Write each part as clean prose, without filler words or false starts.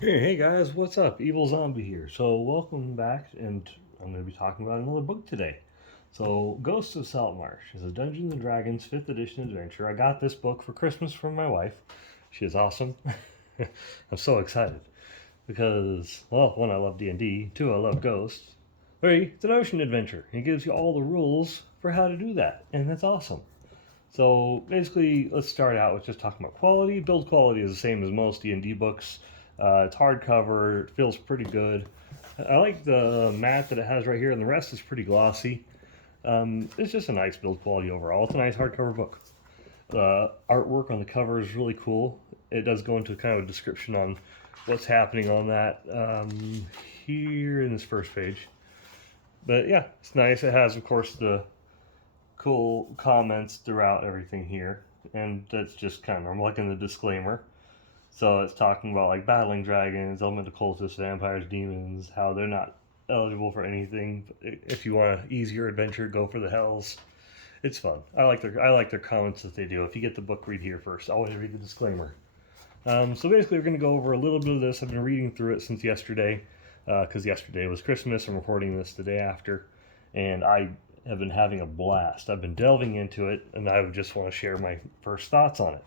Hey guys, what's up? Evil Zombie here. So welcome back, and I'm going to be talking about another book today. So Ghosts of Saltmarsh is a Dungeons and Dragons 5th edition adventure. I got this book for Christmas from my wife. She is awesome. I'm so excited because, well, one, I love D&D. Two, I love Ghosts. Three, it's an ocean adventure. It gives you all the rules for how to do that, and that's awesome. So basically, let's start out with just talking about quality. Build quality is the same as most D&D books. It's hardcover. It feels pretty good. I like the mat that it has right here, and the rest is pretty glossy. It's just a nice build quality overall. It's a nice hardcover book. The artwork on the cover is really cool. It does go into kind of a description on what's happening on that here in this first page. But yeah, it's nice. It has, of course, the cool comments throughout everything here, and that's just kind of, I'm liking the disclaimer. So it's talking about like battling dragons, elemental cultists, vampires, demons, how they're not eligible for anything. If you want an easier adventure, go for the hells. It's fun. I like their comments that they do. If you get the book, read here first. Always read the disclaimer. So basically, we're going to go over a little bit of this. I've been reading through it since yesterday, because yesterday was Christmas. I'm recording this the day after, and I have been having a blast. I've been delving into it, and I just want to share my first thoughts on it.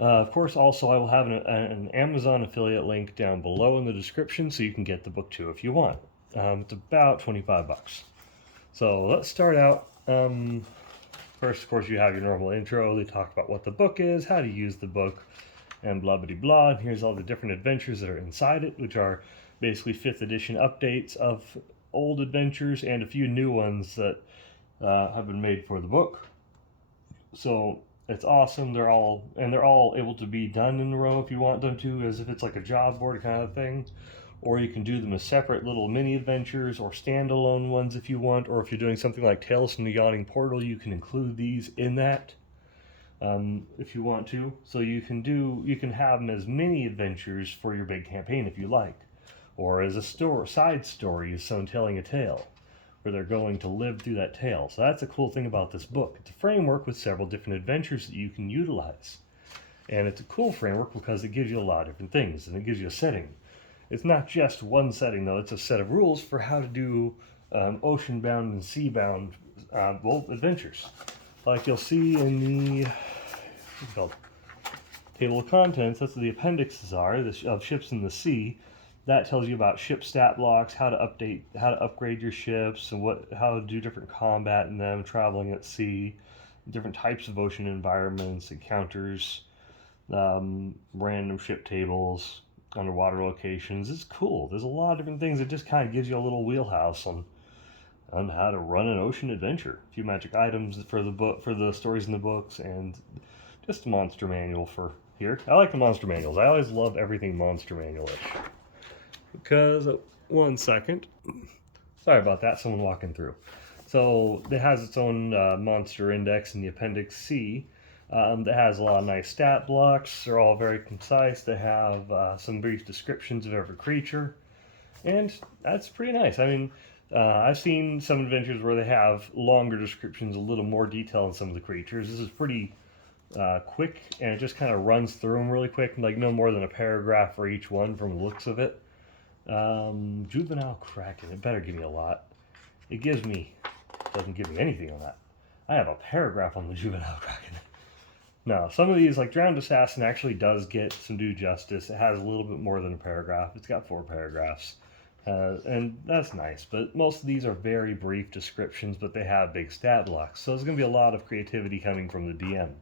Of course, also I will have an Amazon affiliate link down below in the description, so you can get the book too if you want. It's about 25 bucks. So let's start out. First, of course, you have your normal intro. They talk about what the book is, how to use the book, and blah blah blah. And here's all the different adventures that are inside it, which are basically 5th edition updates of old adventures and a few new ones that have been made for the book. So it's awesome. They're all able to be done in a row if you want them to, as if it's like a job board kind of thing. Or you can do them as separate little mini adventures or standalone ones if you want. Or if you're doing something like Tales from the Yawning Portal, you can include these in that if you want to. So you can have them as mini adventures for your big campaign if you like, or as a side story, as someone telling a tale where they're going to live through that tale. So that's a cool thing about this book. It's a framework with several different adventures that you can utilize. And it's a cool framework because it gives you a lot of different things, and it gives you a setting. It's not just one setting, though. It's a set of rules for how to do ocean-bound and sea-bound adventures. Like you'll see in the what's it called? Table of contents, that's what the appendixes are, of ships in the sea. That tells you about ship stat blocks, how to upgrade your ships, and how to do different combat in them, traveling at sea, different types of ocean environments, encounters, random ship tables, underwater locations. It's cool. There's a lot of different things. It just kind of gives you a little wheelhouse on how to run an ocean adventure. A few magic items for the book, for the stories in the books, and just a monster manual for here. I like the monster manuals. I always love everything monster manual-ish. Because, one second. Sorry about that, someone walking through. So it has its own monster index in the Appendix C that has a lot of nice stat blocks. They're all very concise. They have some brief descriptions of every creature. And that's pretty nice. I mean, I've seen some adventures where they have longer descriptions, a little more detail on some of the creatures. This is pretty quick, and it just kind of runs through them really quick, like no more than a paragraph for each one from the looks of it. Juvenile Kraken, it better give me a lot. It doesn't give me anything on that. I have a paragraph on the Juvenile Kraken. No, some of these, like Drowned Assassin, actually does get some due justice. It has a little bit more than a paragraph. It's got 4 paragraphs. And that's nice, but most of these are very brief descriptions, but they have big stat blocks. So there's going to be a lot of creativity coming from the DM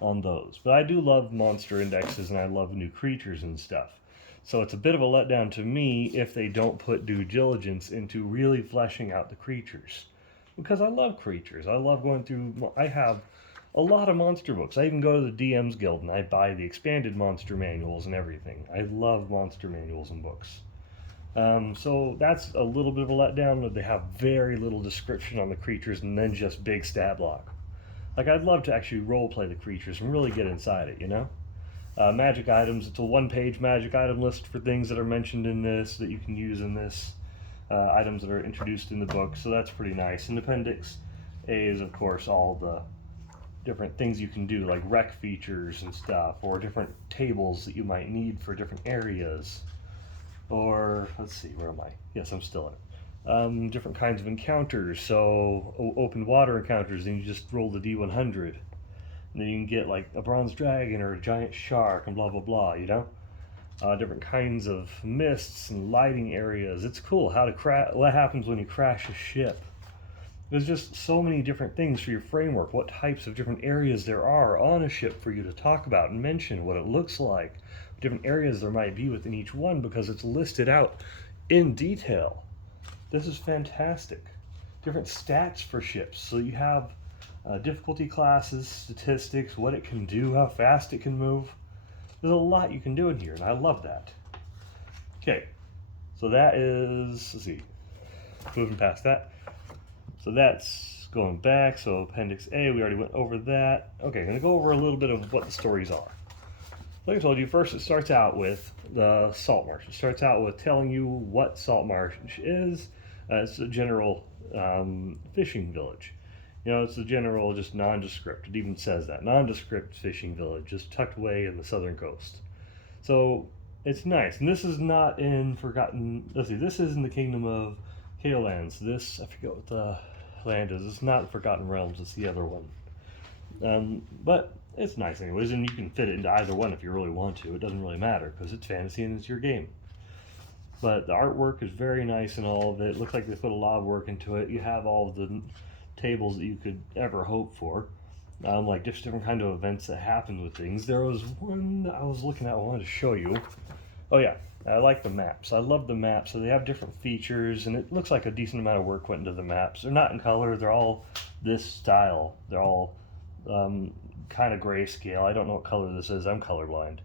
on those. But I do love monster indexes, and I love new creatures and stuff. So it's a bit of a letdown to me if they don't put due diligence into really fleshing out the creatures. Because I love creatures. I love going through, I have a lot of monster books. I even go to the DM's Guild and I buy the expanded monster manuals and everything. I love monster manuals and books. So that's a little bit of a letdown, that they have very little description on the creatures and then just big stat block. Like, I'd love to actually role play the creatures and really get inside it, you know? Magic items, it's a 1-page magic item list for things that are mentioned in this that you can use in this. Items that are introduced in the book, so that's pretty nice. And Appendix A is, of course, all the different things you can do, like rec features and stuff, or different tables that you might need for different areas. Or, let's see, where am I? Yes, I'm still in it. Different kinds of encounters. So, open water encounters, and you just roll the D100. And then you can get like a bronze dragon or a giant shark and blah, blah, blah, you know? Different kinds of mists and lighting areas. It's cool how to what happens when you crash a ship. There's just so many different things for your framework, what types of different areas there are on a ship for you to talk about and mention, what it looks like, different areas there might be within each one, because it's listed out in detail. This is fantastic. Different stats for ships. So you have difficulty classes, statistics, what it can do, how fast it can move. There's a lot you can do in here, and I love that. Okay, so that is, let's see, moving past that. So that's going back, so Appendix A, we already went over that. Okay, I'm going to go over a little bit of what the stories are. Like I told you, first it starts out with the Saltmarsh. It starts out with telling you what Saltmarsh is. It's a general fishing village. You know, it's a general, just nondescript. It even says that. Nondescript fishing village, just tucked away in the southern coast. So, it's nice. And this is not in Forgotten... Let's see, this is in the Kingdom of Kaolands. This, I forget what the land is. It's not Forgotten Realms, it's the other one. But it's nice anyways, and you can fit it into either one if you really want to. It doesn't really matter, because it's fantasy and it's your game. But the artwork is very nice and all of it. It looks like they put a lot of work into it. You have all of the tables that you could ever hope for. Like just different kind of events that happen with things. There was one that I was looking at I wanted to show you. Oh yeah, I like the maps. I love the maps. So they have different features, and it looks like a decent amount of work went into the maps. They're not in color. They're all this style. They're all kind of grayscale. I don't know what color this is. I'm colorblind.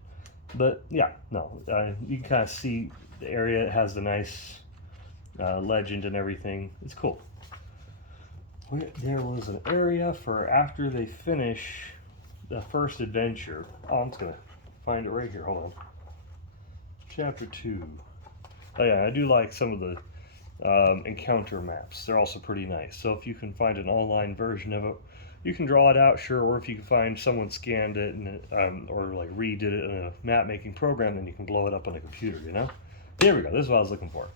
But yeah, no, you can kind of see the area. It has the nice legend and everything. It's cool. There was an area for after they finish the first adventure. Oh, I'm just going to find it right here. Hold on. Chapter 2. Oh yeah, I do like some of the encounter maps. They're also pretty nice. So if you can find an online version of it, you can draw it out, sure, or if you can find someone scanned it and or like redid it in a map making program, then you can blow it up on a computer, you know? There we go. This is what I was looking for.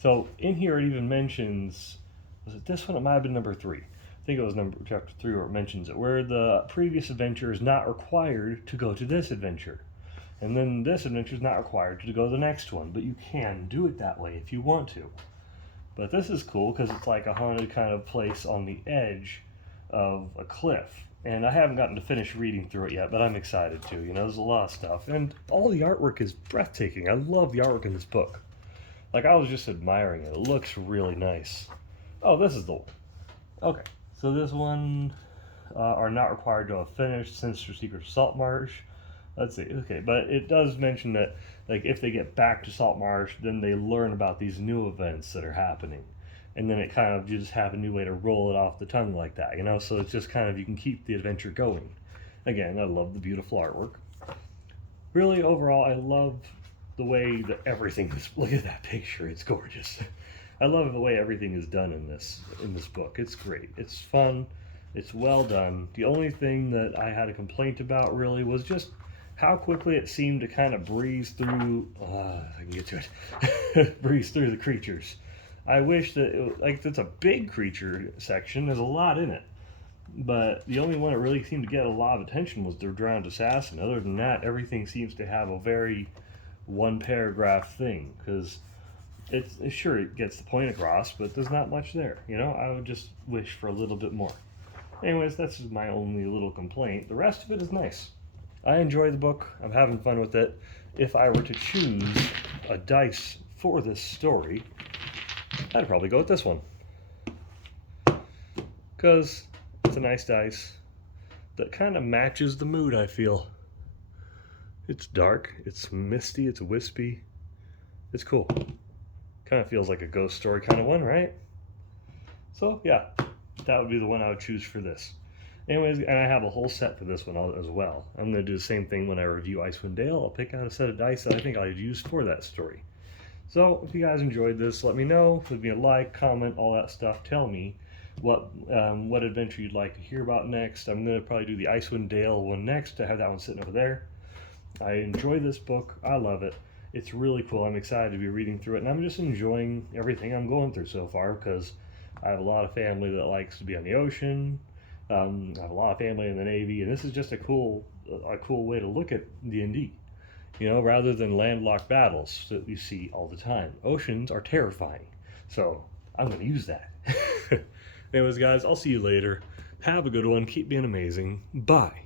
So in here it even mentions, was it this one? It might have been number 3. I think it was chapter 3 where it mentions it, where the previous adventure is not required to go to this adventure. And then this adventure is not required to go to the next one, but you can do it that way if you want to. But this is cool because it's like a haunted kind of place on the edge of a cliff. And I haven't gotten to finish reading through it yet, but I'm excited to. You know, there's a lot of stuff. And all the artwork is breathtaking. I love the artwork in this book. Like, I was just admiring it. It looks really nice. Oh, this is the one. Okay, so this one are not required to have finished Sinister Secrets of Saltmarsh. Let's see, okay, but it does mention that, like, if they get back to Saltmarsh, then they learn about these new events that are happening. And then it kind of, you just have a new way to roll it off the tongue like that, you know? So it's just kind of, you can keep the adventure going. Again, I love the beautiful artwork. Really, overall, I love the way that everything is, look at that picture, it's gorgeous. I love the way everything is done in this book. It's great. It's fun. It's well done. The only thing that I had a complaint about, really, was just how quickly it seemed to kind of breeze through, I can get to it, breeze through the creatures. I wish that, it's a big creature section, there's a lot in it. But the only one that really seemed to get a lot of attention was their drowned assassin. Other than that, everything seems to have a very one-paragraph thing, because sure, it gets the point across, but there's not much there, you know? I would just wish for a little bit more. Anyways, that's just my only little complaint. The rest of it is nice. I enjoy the book. I'm having fun with it. If I were to choose a dice for this story, I'd probably go with this one. Because it's a nice dice that kind of matches the mood, I feel. It's dark, it's misty, it's wispy. It's cool. Kind of feels like a ghost story kind of one, right? So, yeah, that would be the one I would choose for this. Anyways, and I have a whole set for this one as well. I'm going to do the same thing when I review Icewind Dale. I'll pick out a set of dice that I think I'll use for that story. So, if you guys enjoyed this, let me know. Leave me a like, comment, all that stuff. Tell me what adventure you'd like to hear about next. I'm going to probably do the Icewind Dale one next. I have that one sitting over there. I enjoy this book. I love it. It's really cool. I'm excited to be reading through it, and I'm just enjoying everything I'm going through so far because I have a lot of family that likes to be on the ocean. I have a lot of family in the Navy, and this is just a cool way to look at D&D. You know, rather than landlocked battles that you see all the time, oceans are terrifying. So I'm going to use that. Anyways, guys, I'll see you later. Have a good one. Keep being amazing. Bye.